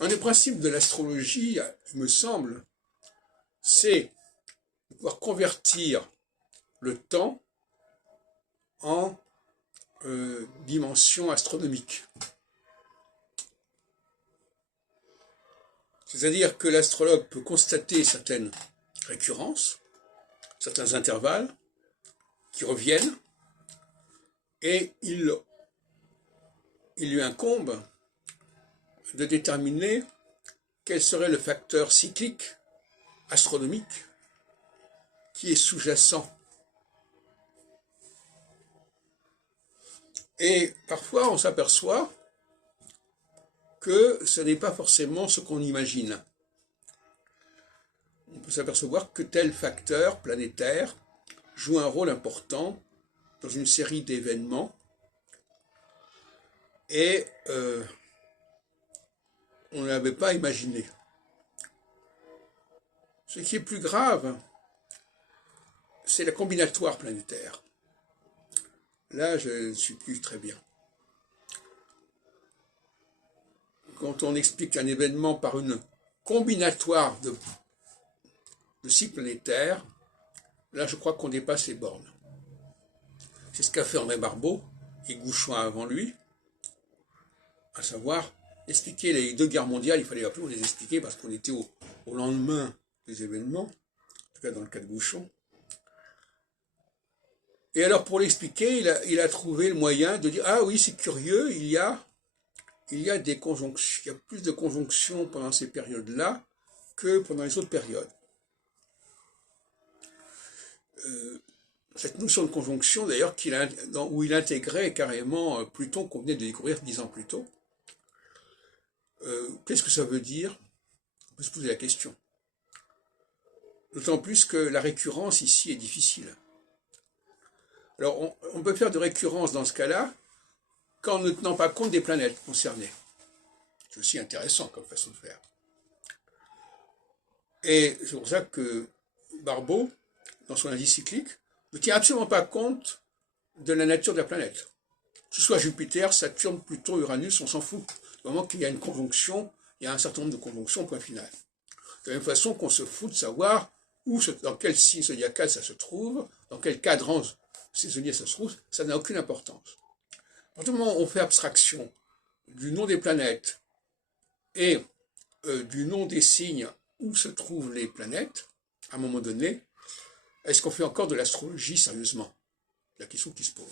Un des principes de l'astrologie, il me semble, c'est de pouvoir convertir le temps en dimension astronomique. C'est-à-dire que l'astrologue peut constater certaines récurrences, certains intervalles qui reviennent, et il lui incombe de déterminer quel serait le facteur cyclique astronomique qui est sous-jacent. Et parfois, on s'aperçoit que ce n'est pas forcément ce qu'on imagine. On peut s'apercevoir que tel facteur planétaire joue un rôle important dans une série d'événements et on ne l'avait pas imaginé. Ce qui est plus grave, c'est la combinatoire planétaire. Là, je ne suis plus très bien. Quand on explique un événement par une combinatoire de cycles planétaires, là, je crois qu'on dépasse les bornes. C'est ce qu'a fait André Barbeau et Gouchouin avant lui, à savoir expliquer les deux guerres mondiales. Il fallait un peu les expliquer parce qu'on était au lendemain des événements, en tout cas dans le cas de Gouchon. Et alors pour l'expliquer, il a trouvé le moyen de dire « Ah oui, c'est curieux, il y a des conjonctions, il y a plus de conjonctions pendant ces périodes-là que pendant les autres périodes. » Cette notion de conjonction, d'ailleurs, où il intégrait carrément Pluton qu'on venait de découvrir 10 ans plus tôt. Qu'est-ce que ça veut dire? On peut se poser la question. D'autant plus que la récurrence ici est difficile. Alors, on peut faire de récurrence dans ce cas-là qu'en ne tenant pas compte des planètes concernées. C'est aussi intéressant comme façon de faire. Et c'est pour ça que Barbeau, dans son indice cyclique, ne tient absolument pas compte de la nature de la planète. Que ce soit Jupiter, Saturne, Pluton, Uranus, on s'en fout. Du moment qu'il y a une conjonction, il y a un certain nombre de conjonctions, point final. De la même façon qu'on se fout de savoir dans quel signe zodiacal ça se trouve, dans quel cadran saisonnier ça se trouve, ça n'a aucune importance. À partir du moment où on fait abstraction du nom des planètes et du nom des signes où se trouvent les planètes, à un moment donné, est-ce qu'on fait encore de l'astrologie sérieusement? La question qui se pose.